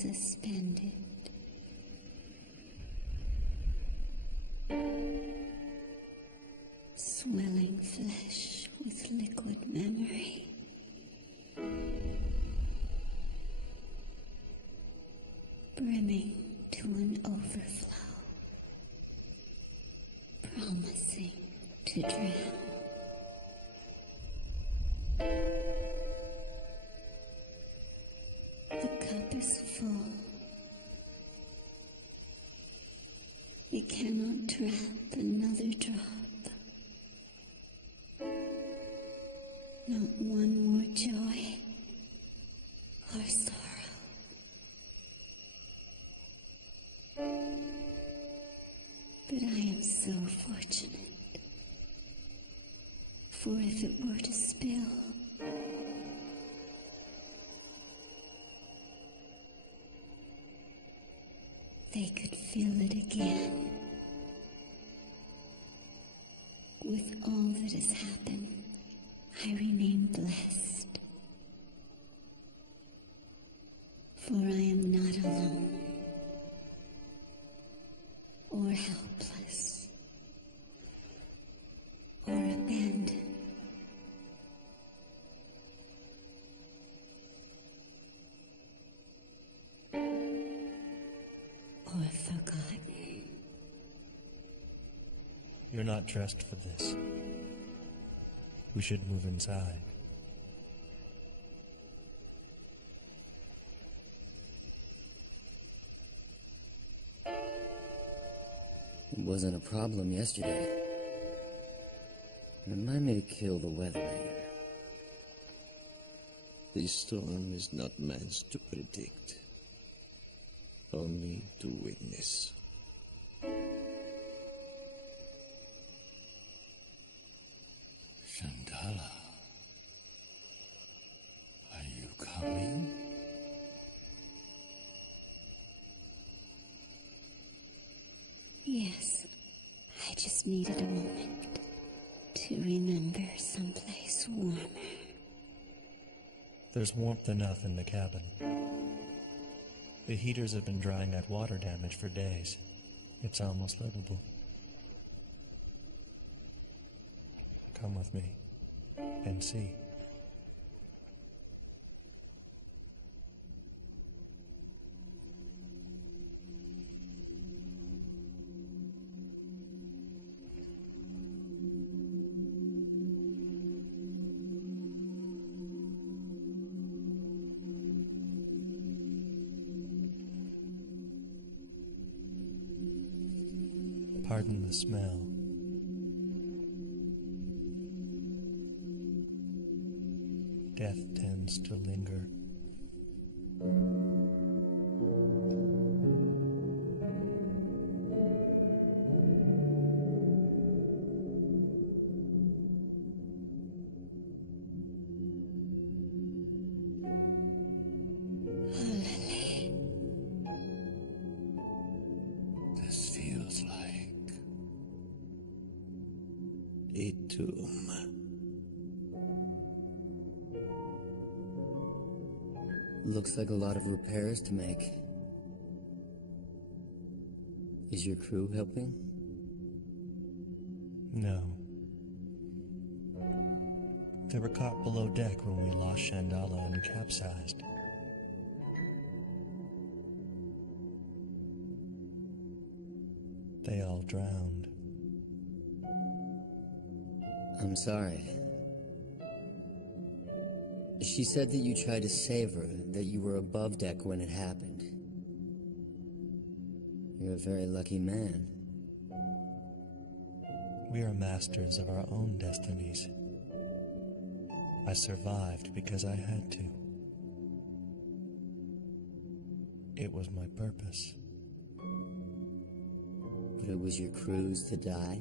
suspended. Swelling flesh with liquid memory. Brimming to an overflow. Promising to drown. The cup is full. You cannot drop another drop. Not one more joy or sorrow. But I am so fortunate. For if it were to spill, they could fill it again. With all that has happened, I remain blessed. For I am not alone, or helpless, or abandoned. Or forgotten. You're not dressed for this. We should move inside. It wasn't a problem yesterday. Remind me to kill the weatherman. This storm is not man's to predict, only to witness. Shandala, are you coming? Yes, I just needed a moment to remember someplace warmer. There's warmth enough in the cabin. The heaters have been drying out water damage for days. It's almost livable. Come with me and see. Pardon the smell. Death tends to linger. This feels like A tomb. Looks like a lot of repairs to make. Is your crew helping? No. They were caught below deck when we lost Shandala and capsized. They all drowned. I'm sorry. She said that you tried to save her, that you were above deck when it happened. You're a very lucky man. We are masters of our own destinies. I survived because I had to. It was my purpose. But it was your crew's to die?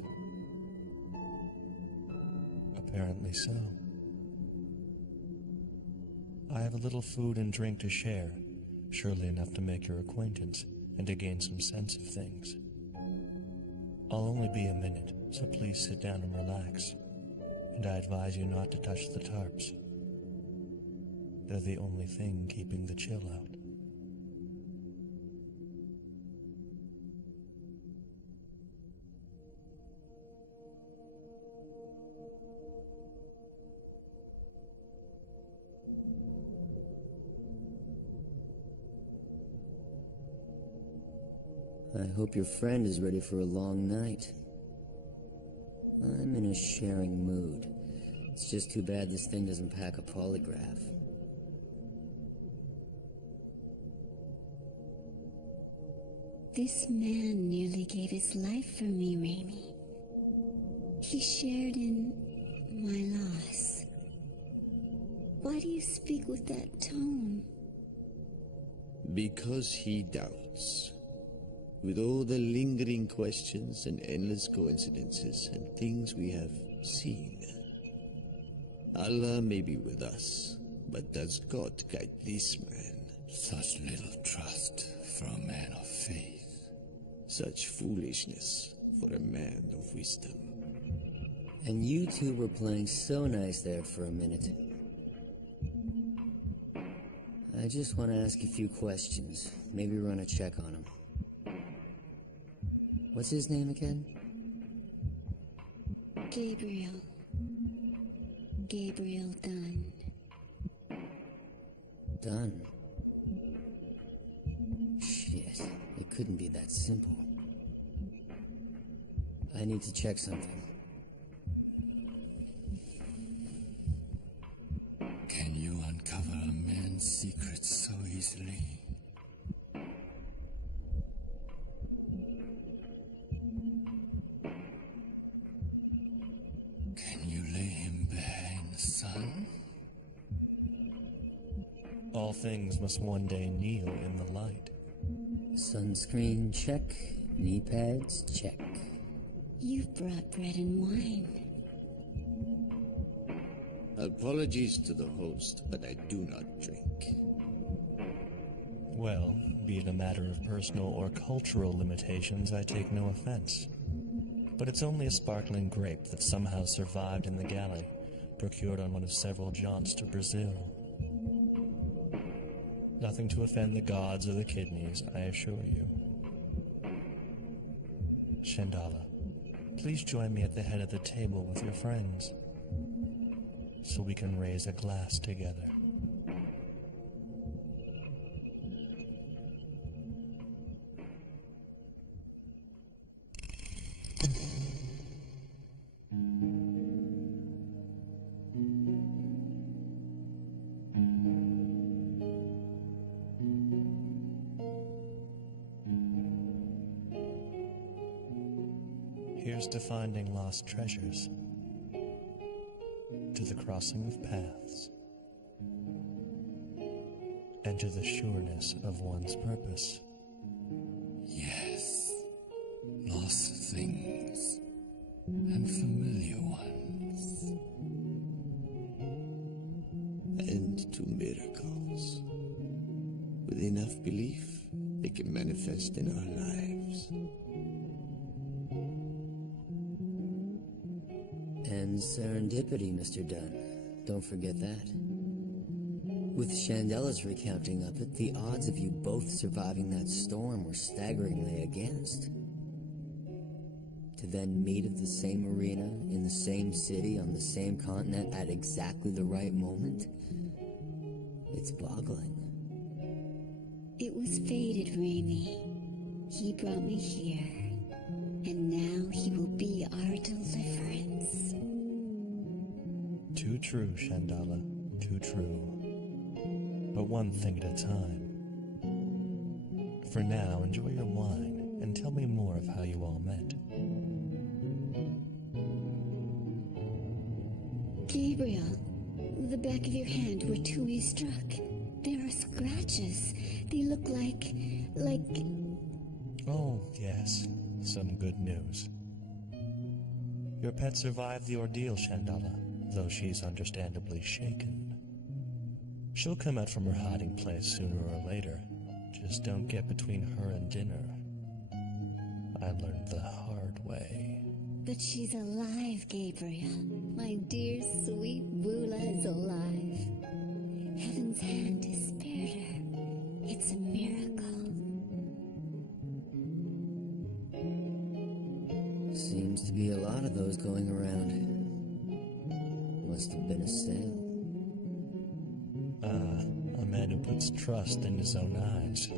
Apparently so. I have a little food and drink to share, surely enough to make your acquaintance and to gain some sense of things. I'll only be a minute, so please sit down and relax, and I advise you not to touch the tarps. They're the only thing keeping the chill out. I hope your friend is ready for a long night. I'm in a sharing mood. It's just too bad this thing doesn't pack a polygraph. This man nearly gave his life for me, Raimi. He shared in my loss. Why do you speak with that tone? Because he doubts. With all the lingering questions and endless coincidences and things we have seen. Allah may be with us, but does God guide this man? Such little trust for a man of faith. Such foolishness for a man of wisdom. And you two were playing so nice there for a minute. I just want to ask a few questions. Maybe run a check on him. What's his name again? Gabriel. Gabriel Dunn. Dunn. Shit, it couldn't be that simple. I need to check something. Can you uncover a man's secrets so easily? Can you lay him bare in the sun? All things must one day kneel in the light. Sunscreen check, knee pads check. You've brought bread and wine. Apologies to the host, but I do not drink. Well, be it a matter of personal or cultural limitations, I take no offense. But it's only a sparkling grape that somehow survived in the galley, procured on one of several jaunts to Brazil. Nothing to offend the gods or the kidneys, I assure you. Shandala, please join me at the head of the table with your friends, so we can raise a glass together. Here's to finding lost treasures, to the crossing of paths, and to the sureness of one's purpose. Yes. Lost things. And familiar ones. And to miracles. With enough belief, they can manifest in our lives. And serendipity, Mr. Dunn. Don't forget that. With Shandela's recounting of it, the odds of you both surviving that storm were staggeringly against. To then meet at the same arena, in the same city, on the same continent at exactly the right moment, it's boggling. It was fated, Raimi. He brought me here, and now he will be our deliverance. Too true, Shandala, too true. But one thing at a time. For now, enjoy your wine, and tell me more of how you all met. Gabriel, the back of your hand where Tui struck. There are scratches. They look like... Oh, yes. Some good news. Your pet survived the ordeal, Shandala, though she's understandably shaken. She'll come out from her hiding place sooner or later. Just don't get between her and dinner. I learned the hard way. But she's alive, Gabriel. My dear, sweet Bula is alive. Heaven's hand has spared her. It's a miracle. Seems to be a lot of those going around. Must have been a sale. A man who puts trust in his own eyes.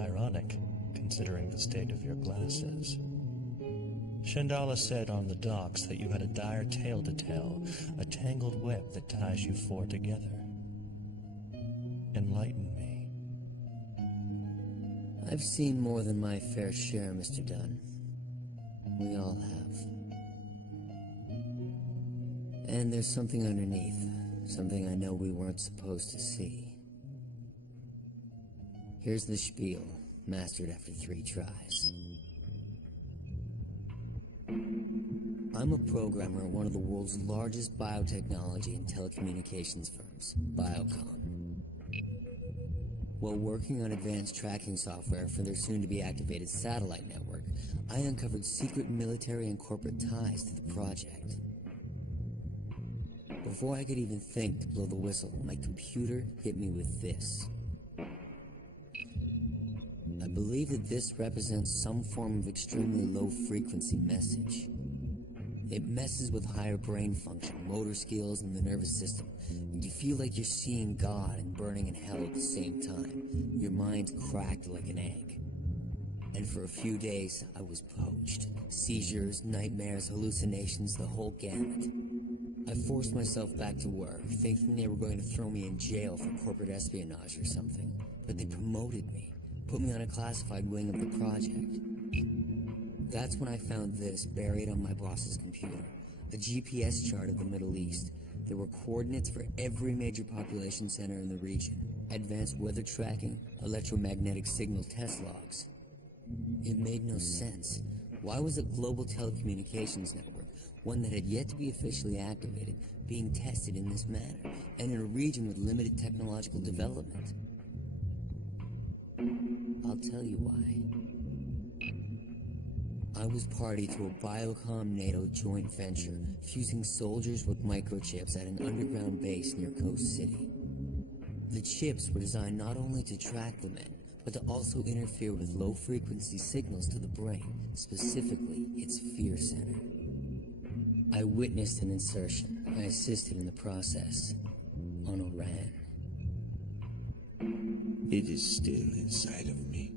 Ironic, considering the state of your glasses. Shandala said on the docks that you had a dire tale to tell, a tangled web that ties you four together. Enlighten me. I've seen more than my fair share, Mr. Dunn. We all have. And there's something underneath, something I know we weren't supposed to see. Here's the spiel, mastered after 3 tries. I'm a programmer at one of the world's largest biotechnology and telecommunications firms, Biocom. While working on advanced tracking software for their soon-to-be-activated satellite network, I uncovered secret military and corporate ties to the project. Before I could even think to blow the whistle, my computer hit me with this. I believe that this represents some form of extremely low-frequency message. It messes with higher brain function, motor skills, and the nervous system. You feel like you're seeing God and burning in hell at the same time. Your mind's cracked like an egg. And for a few days, I was poached. Seizures, nightmares, hallucinations, the whole gamut. I forced myself back to work, thinking they were going to throw me in jail for corporate espionage or something. But they promoted me, put me on a classified wing of the project. That's when I found this buried on my boss's computer. A GPS chart of the Middle East. There were coordinates for every major population center in the region. Advanced weather tracking, electromagnetic signal test logs. It made no sense. Why was a global telecommunications network, one that had yet to be officially activated, being tested in this manner, and in a region with limited technological development? I'll tell you why. I was party to a Biocom-NATO joint venture, fusing soldiers with microchips at an underground base near Coast City. The chips were designed not only to track the men, but to also interfere with low-frequency signals to the brain, specifically its fear center. I witnessed an insertion. I assisted in the process. On Oran. It is still inside of me.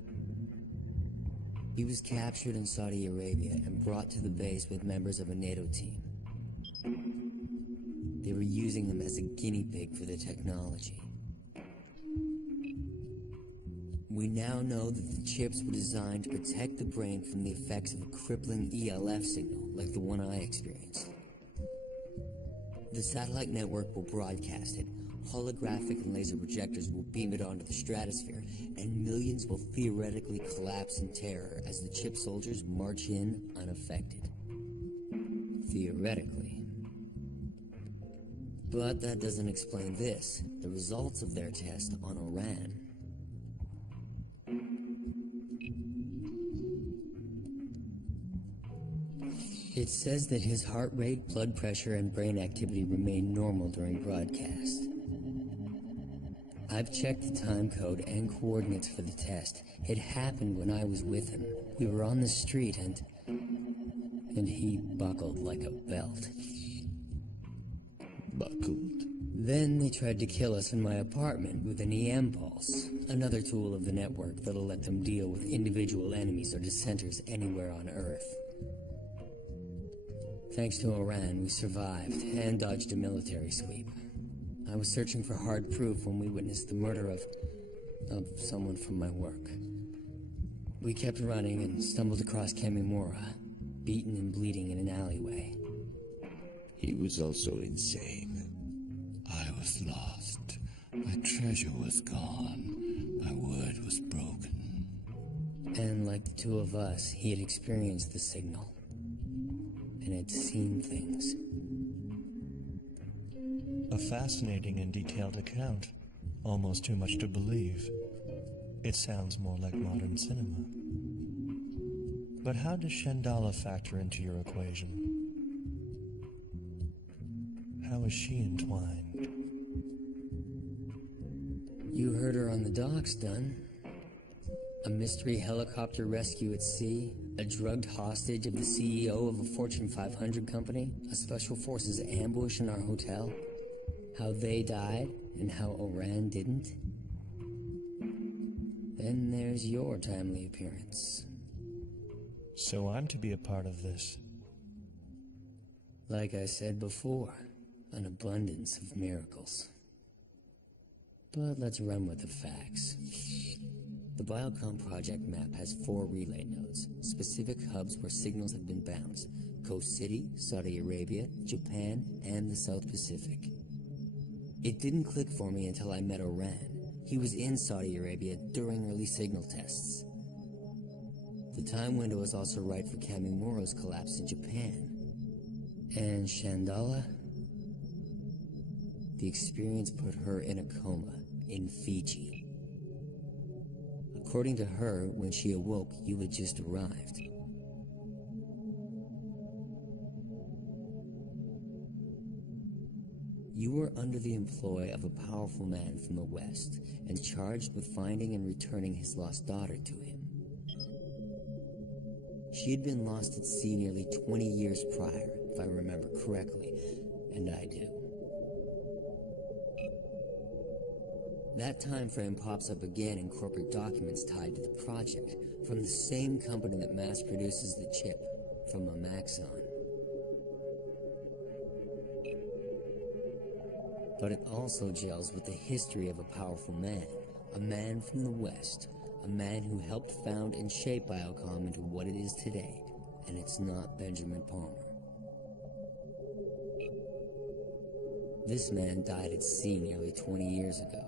He was captured in Saudi Arabia and brought to the base with members of a NATO team. They were using him as a guinea pig for the technology. We now know that the chips were designed to protect the brain from the effects of a crippling ELF signal like the one I experienced. The satellite network will broadcast it. Holographic and laser projectors will beam it onto the stratosphere, and millions will theoretically collapse in terror as the chip soldiers march in unaffected. Theoretically. But that doesn't explain this, the results of their test on Oran. It says that his heart rate, blood pressure, and brain activity remain normal during broadcast. I've checked the time code and coordinates for the test. It happened when I was with him. We were on the street and he buckled like a belt. Buckled? Then they tried to kill us in my apartment with an EM pulse, another tool of the network that'll let them deal with individual enemies or dissenters anywhere on Earth. Thanks to Oran, we survived and dodged a military sweep. I was searching for hard proof when we witnessed the murder of someone from my work. We kept running and stumbled across Kamimura, beaten and bleeding in an alleyway. He was also insane. I was lost. My treasure was gone. My word was broken. And like the two of us, he had experienced the signal. And had seen things. A fascinating and detailed account. Almost too much to believe. It sounds more like modern cinema. But how does Shandala factor into your equation? How is she entwined? You heard her on the docks, Dunn. A mystery helicopter rescue at sea, a drugged hostage of the CEO of a Fortune 500 company, a special forces ambush in our hotel, how they died and how Oran didn't. Then there's your timely appearance. So I'm to be a part of this. Like I said before, an abundance of miracles. But let's run with the facts. The Biocom project map has 4 relay nodes, specific hubs where signals have been bounced. Coast City, Saudi Arabia, Japan, and the South Pacific. It didn't click for me until I met Oran. He was in Saudi Arabia during early signal tests. The time window is also right for Kamimuro's collapse in Japan. And Shandala? The experience put her in a coma in Fiji. According to her, when she awoke, you had just arrived. You were under the employ of a powerful man from the West, and charged with finding and returning his lost daughter to him. She had been lost at sea nearly 20 years prior, if I remember correctly, and I do. That time frame pops up again in corporate documents tied to the project, from the same company that mass produces the chip, from Amaxon. But it also gels with the history of a powerful man, a man from the West, a man who helped found and shape Biocom into what it is today, and it's not Benjamin Palmer. This man died at sea nearly 20 years ago.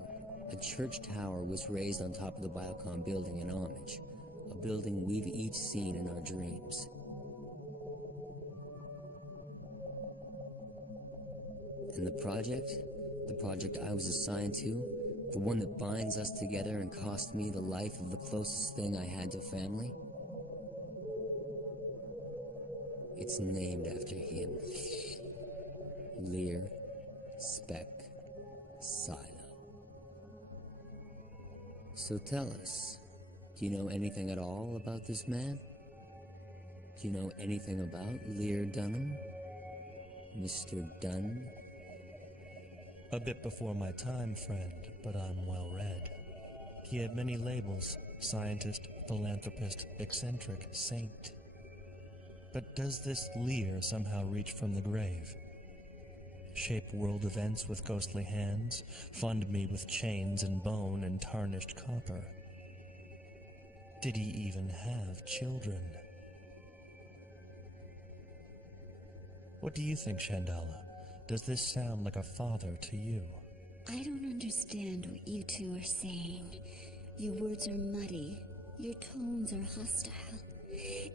A church tower was raised on top of the Biocom building in homage, a building we've each seen in our dreams. And the project I was assigned to, the one that binds us together and cost me the life of the closest thing I had to family, it's named after him. Lear Spec Silo. So tell us, do you know anything at all about this man? Do you know anything about Lear Dunham? Mr. Dunn? A bit before my time, friend, but I'm well read. He had many labels: scientist, philanthropist, eccentric, saint. But does this Lear somehow reach from the grave? Shape world events with ghostly hands? Fund me with chains and bone and tarnished copper? Did he even have children? What do you think, Shandala? Does this sound like a father to you? I don't understand what you two are saying. Your words are muddy. Your tones are hostile.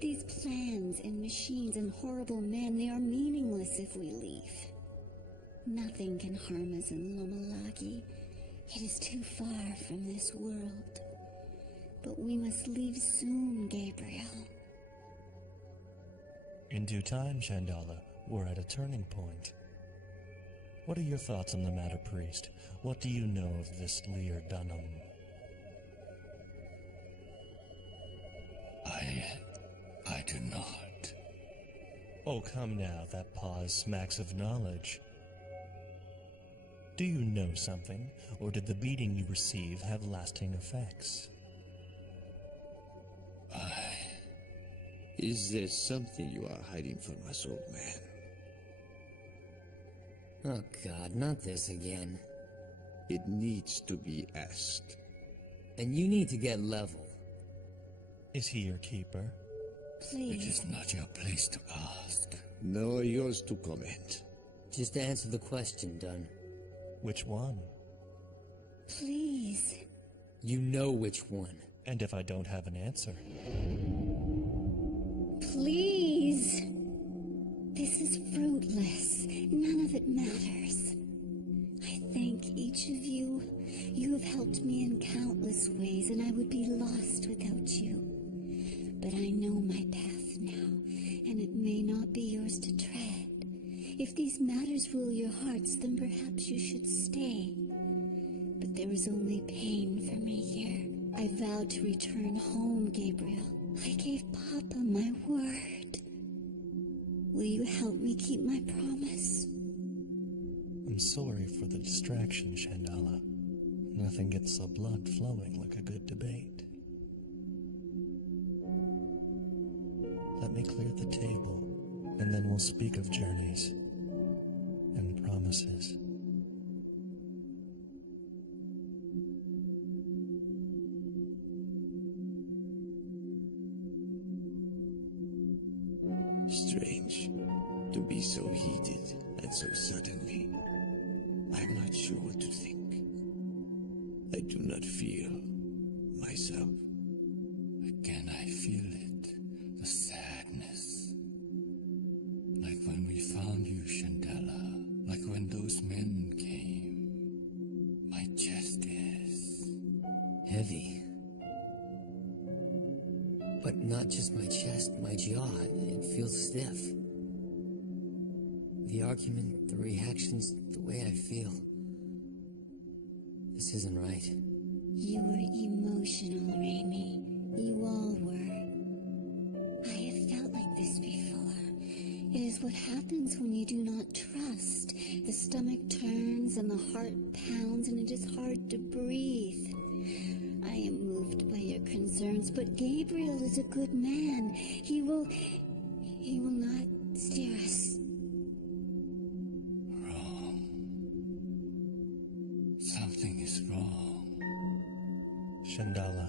These plans and machines and horrible men, they are meaningless if we leave. Nothing can harm us in Lomalagi. It is too far from this world. But we must leave soon, Gabriel. In due time, Shandala. We're at a turning point. What are your thoughts on the matter, priest? What do you know of this Lear Dunham? I do not. Oh, come now, that pause smacks of knowledge. Do you know something, or did the beating you receive have lasting effects? Is there something you are hiding from us, old man? Oh God, not this again. It needs to be asked. And you need to get level. Is he your keeper? It Please. is not your place to ask. Nor yours to comment. Just answer the question, Dunn. Which one? Please. You know which one. And if I don't have an answer? Please. This is fruitless. None of it matters. I thank each of you. You have helped me in countless ways, and I would be lost without you. But I know my path now, and it may not be yours to tread. If these matters rule your hearts, then perhaps you should stay. But there is only pain for me here. I vowed to return home, Gabriel. I gave Papa my word. Will you help me keep my promise? I'm sorry for the distraction, Shandala. Nothing gets the blood flowing like a good debate. Let me clear the table, and then we'll speak of journeys and promises. Strange to be so heated and so suddenly. I'm not sure what to think. I do not feel myself. Again I feel it, the sadness. Like when we found you, Shandala. Like when those men came. My chest is Heavy. But not just my chest, my jaw. It feels stiff. The argument, the reactions, the way I feel. This isn't right. You were emotional, Raimi. You all were. I have felt like this before. It is what happens when you do not trust. The stomach turns and the heart pounds and it is hard to breathe. I am moved by your concerns, but Gabriel is a good man. He will not steer us. wrong. Something is wrong. Shandala,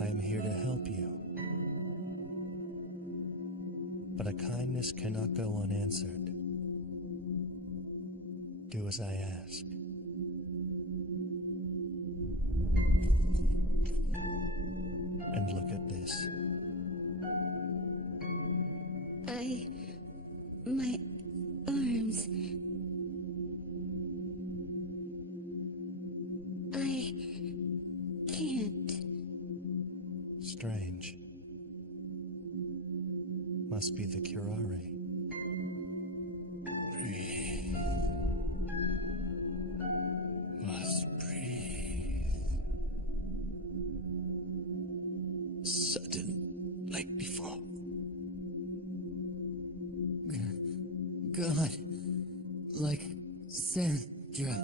I am here to help you. But a kindness cannot go unanswered. Do as I ask. And look at this. My arms. I can't. Strange. Must be the curare. Breathe. Must breathe. Sudden, like before. God. Like Sandra.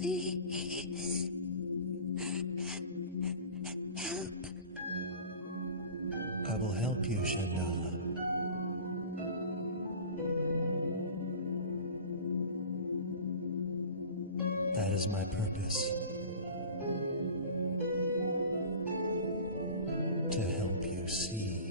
Please. Help. I will help you, Shandala. That is my purpose. To help you see.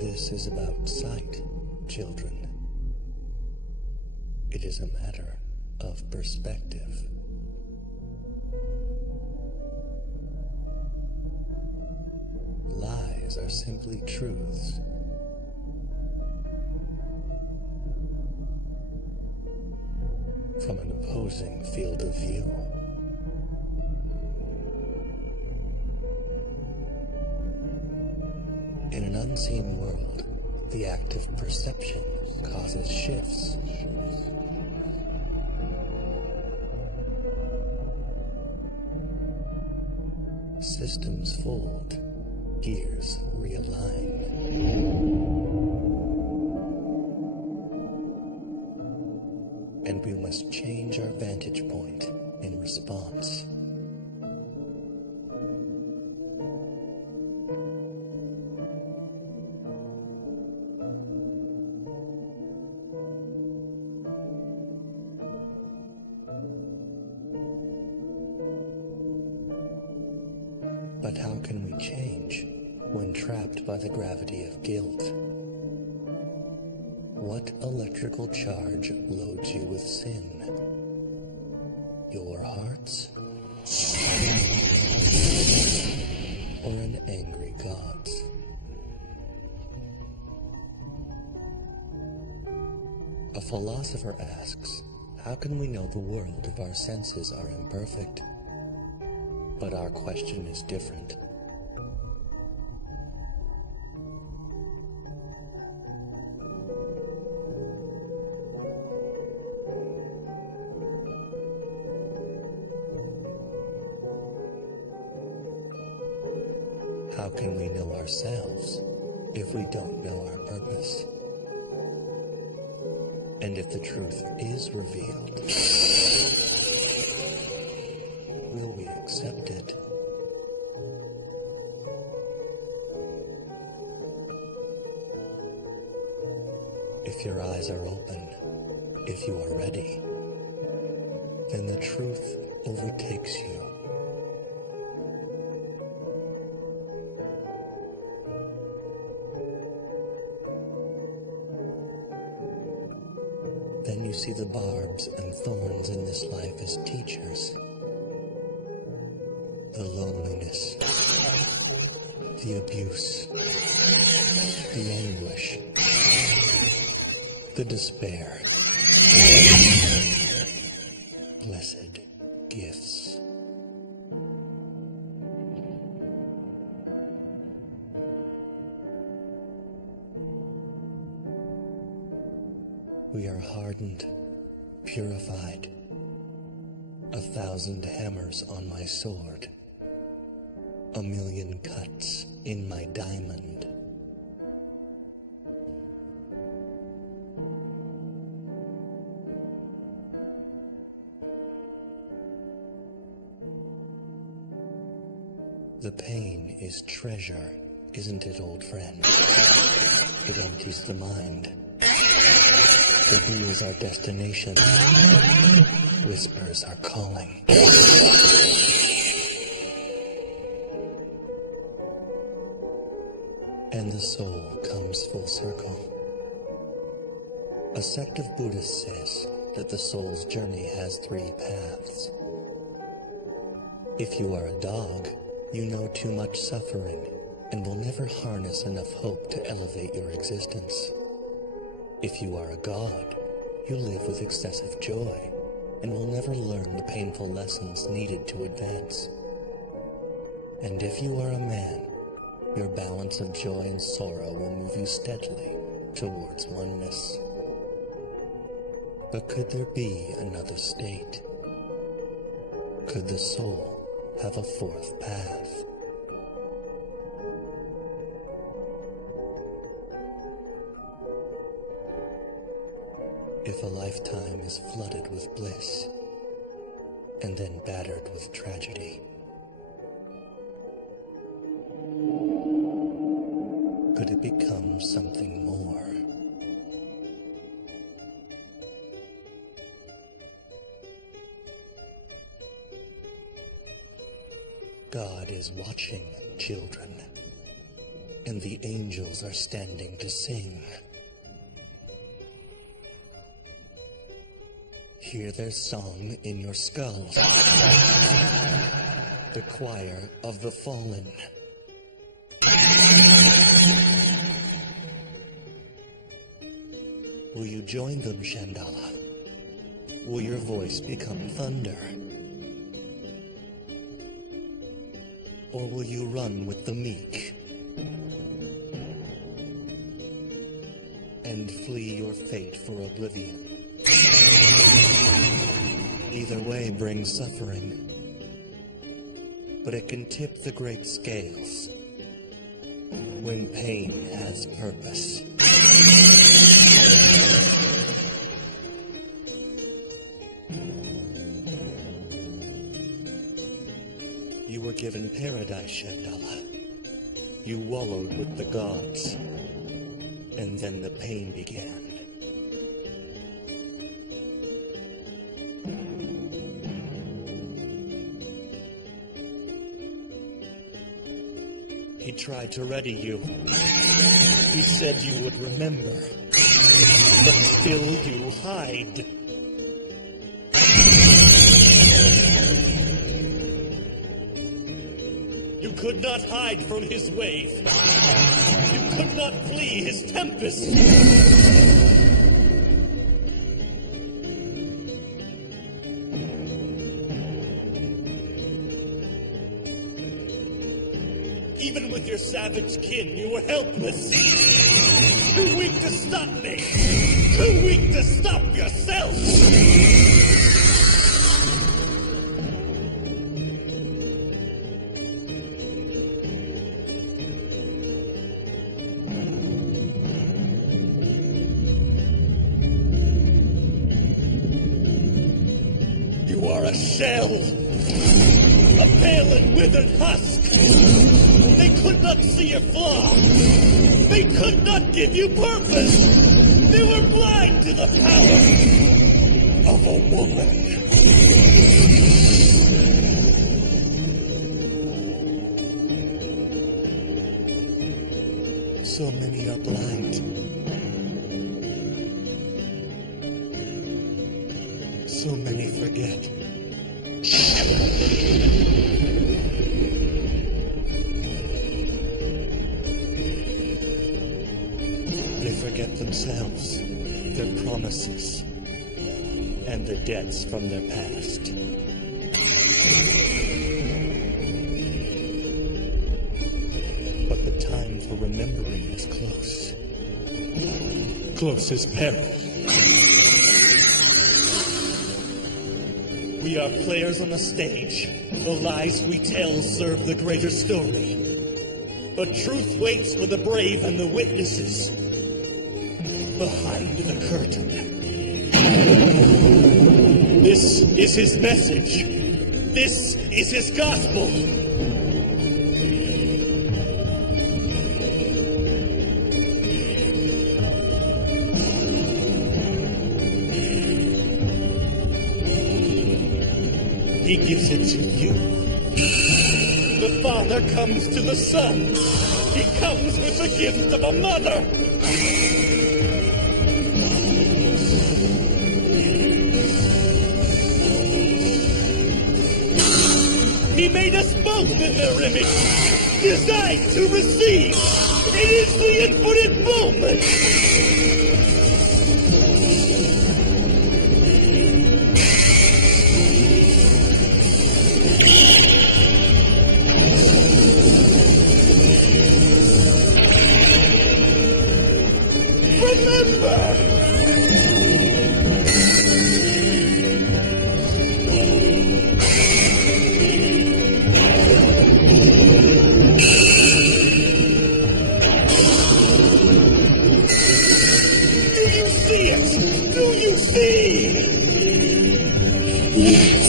This is about sight, children. It is a matter of perspective. Lies are simply truths. From an opposing field of view. In an unseen world, the act of perception causes shifts. systems fold, gears realign. And we must change our vantage point in response. But how can we change when trapped by the gravity of guilt? What electrical charge loads you with sin? Your hearts? Or an angry God's? A philosopher asks, how can we know the world if our senses are imperfect? But our question is different. How can we know ourselves if we don't know our purpose? And if the truth is revealed, will we accept it? If your eyes are open, if you are ready, then the truth overtakes you. Then you see the barbs and thorns in this life as teachers. The loneliness, the abuse, the anguish, the despair. Blessed gifts. We are hardened, purified. 1,000 hammers on my sword. 1,000,000 cuts in my diamond. The pain is treasure, isn't it, old friend? It empties the mind. Reveals our destination. Whispers are calling. And the soul comes full circle. A sect of Buddhists says that the soul's journey has 3 paths. If you are a dog, you know too much suffering and will never harness enough hope to elevate your existence. If you are a god, you live with excessive joy and will never learn the painful lessons needed to advance. And if you are a man, your balance of joy and sorrow will move you steadily towards oneness. But could there be another state? Could the soul have a 4th path? If a lifetime is flooded with bliss, and then battered with tragedy, could it become something more? God is watching, children, and the angels are standing to sing. Hear their song in your skulls. The choir of the fallen. Will you join them, Shandala? Will your voice become thunder? Or will you run with the meek and flee your fate for oblivion? Either way brings suffering. but it can tip the great scales when pain has purpose. You were given paradise, Shandala. You wallowed with the gods, and then the pain began. He tried to ready you. He said you would remember, but still you hide. You could not hide from his wave. You could not flee his tempest. Even with your savage kin, you were helpless. Too weak to stop me. Too weak to stop yourself. You are a shell. A pale and withered husk. They could not see your flaw. They could not give you purpose. They were blind to the power of a woman. So many are blind. So many forget. They forget themselves, their promises, and the debts from their past. But the time for remembering is close. Close as peril. We are players on the stage. The lies we tell serve the greater story. But truth waits for the brave and the witnesses behind the curtain. This is his message. This is his gospel. He gives it to you. The Father comes to the Son. He comes with the gift of a mother. He made us both in their image, designed to receive. It is the infinite moment. Remember! Do you see? Yes.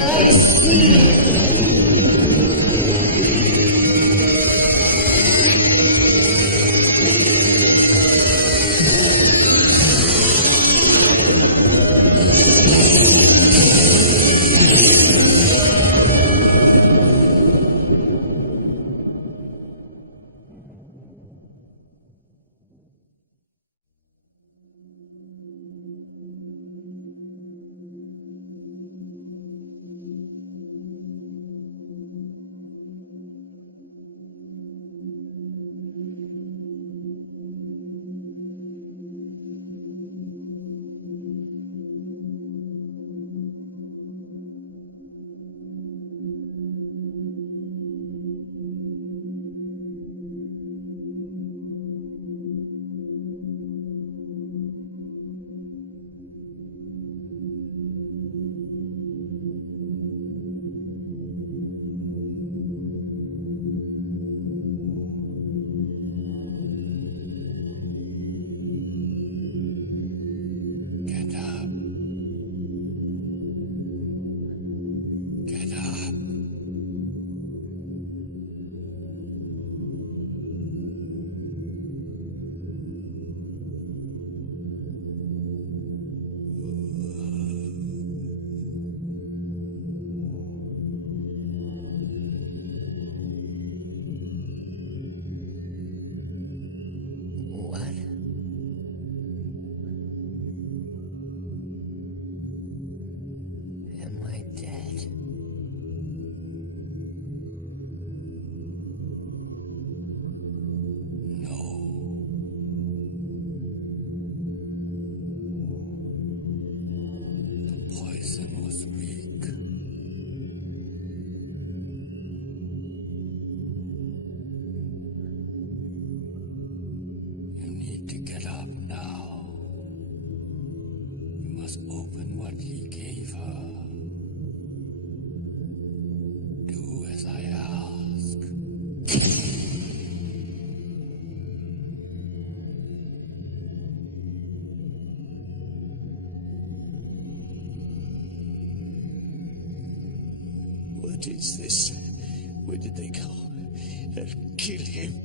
I see. what he gave her. Do as I ask. What is this? Where did they go? I'll kill him.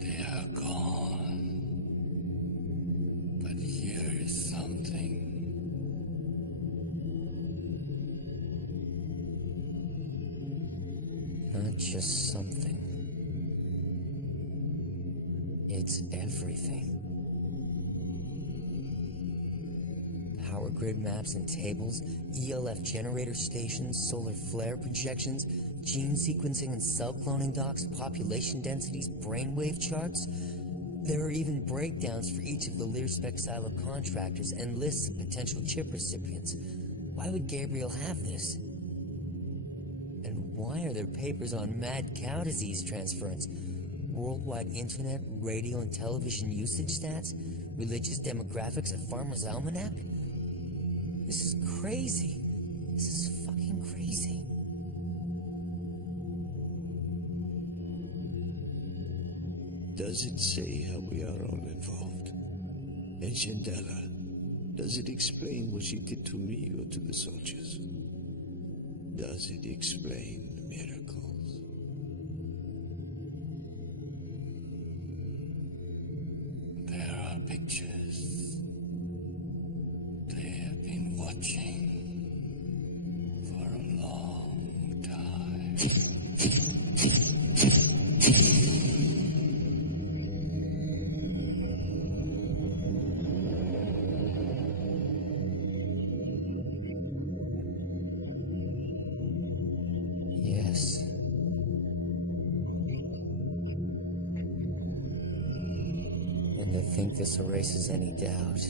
They are gone. But here is something. Not just something. It's everything. Power grid maps and tables, ELF generator stations, solar flare projections, gene sequencing and cell cloning docs, population densities, brainwave charts. There are even breakdowns for each of the Learspec silo contractors and lists of potential chip recipients. Why would Gabriel have this? And why are there papers on mad cow disease transference, worldwide internet, radio, and television usage stats, religious demographics, a farmer's almanac? This is crazy. This is fucking crazy. Does it say how we are all involved? And Shandala, does it explain what she did to me or to the soldiers? Does it explain the miracles? There are pictures. They have been watching for a long time. Yes. And I think this erases any doubt.